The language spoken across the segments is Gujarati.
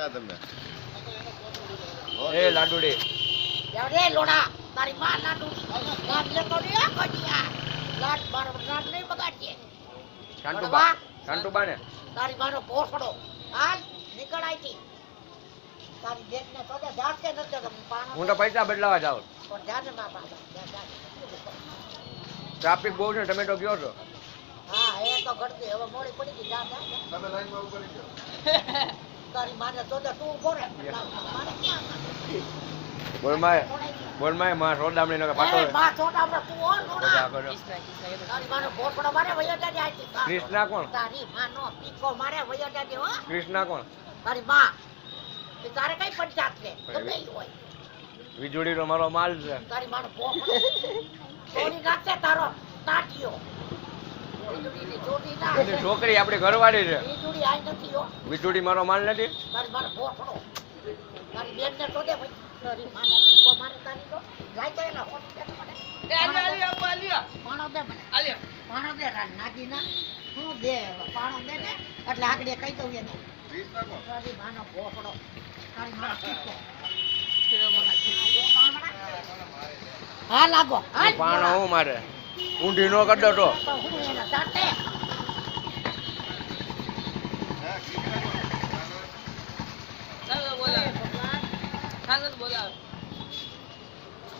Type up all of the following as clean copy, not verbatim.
ક્યાં તમે એ લાડુડી રે લોડા તારી માં લાડુડી લાડ લેતો રે કડિયા લાડ મારો લાડ નહીં બગાડજે શાંતુબા શાંતુબા ને તારી માનો પોસડો હાલ નીકળ આઈથી તારી બેટ ને તો જાત કે નથી તો પાણો હું તો પૈસા બદલાવા જાઉં પણ જાને માં પાછા ટ્રાફિક બહુ છે તમે તો ગયો છો હા એ તો ઘડતી હવે મોડી પડી ગઈ જા જા તમે લાઈનમાં ઉભા રહી જાઓ તારી માને તો તું ઉભો રે મારે ક્યાં બોલમાય માં રોડામણી નો પાટો એ બા છોટા આપણે તું ઓર લોડા તારી માનો પોસડો મારે વયો જાજે આઈથી કૃષ્ણા કોણ તારી માનો પીકો મારે વયો જાજે હો કૃષ્ણા કોણ તારી માં એ તારે કઈ પંચાયત છે ગમે ઈ હોય વીજળી નો મારો માલ છે તારી માનો પોસડો છોડી નાખશે તારો તાટિયો વીજળીની જોડી ના એની છોકરી આપણી ઘરવાળી છે વીજળી આઈ નથી હો વીજળી મારો માલ નથી તારી માનો પોસડો તારી બેન ને તો દે ભાઈ તારી માનો પીકો મારે તારી તો જાય તો એના હોટ દે મને પાણો દે મને પાણો દે નાગી ના હું દે પાણો દે ને એટલે આગળ કહી દઉં એને તારી માનો પોસડો તારી માનો પીકો હા લાગો હાલ પાણો હું મારે ઊંધી નો કરતો તો તો હું એના દાંતે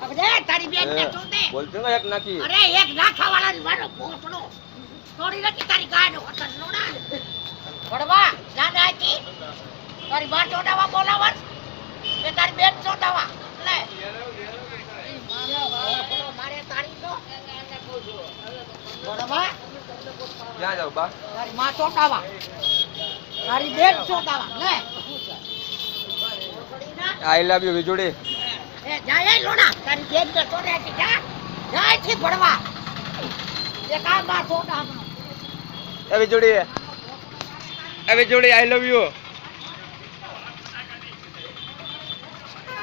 અરે તારી બેન ને તો દે બોલતો ને એક નાખી અરે એક નાખા વાળા મારો પોસડો થોડી નથી તારી ગાડો હોટલ લોડા વડવા દાદા આતી તારી બા ચોડાવા બોલાવસ કે તારી બેન ચોડાવા લે મારે તારી તો વડવા ક્યાં જાવ બા તારી માં ચોડાવા તારી બેન ચોડાવા લે આઈ લવ યુ વીજળી એ જાય લોડા તારી બેન ને ચોડે છે જા જાય થી વડવા એ કામ માં ચોડાવા એ વીજળી આઈ લવ યુ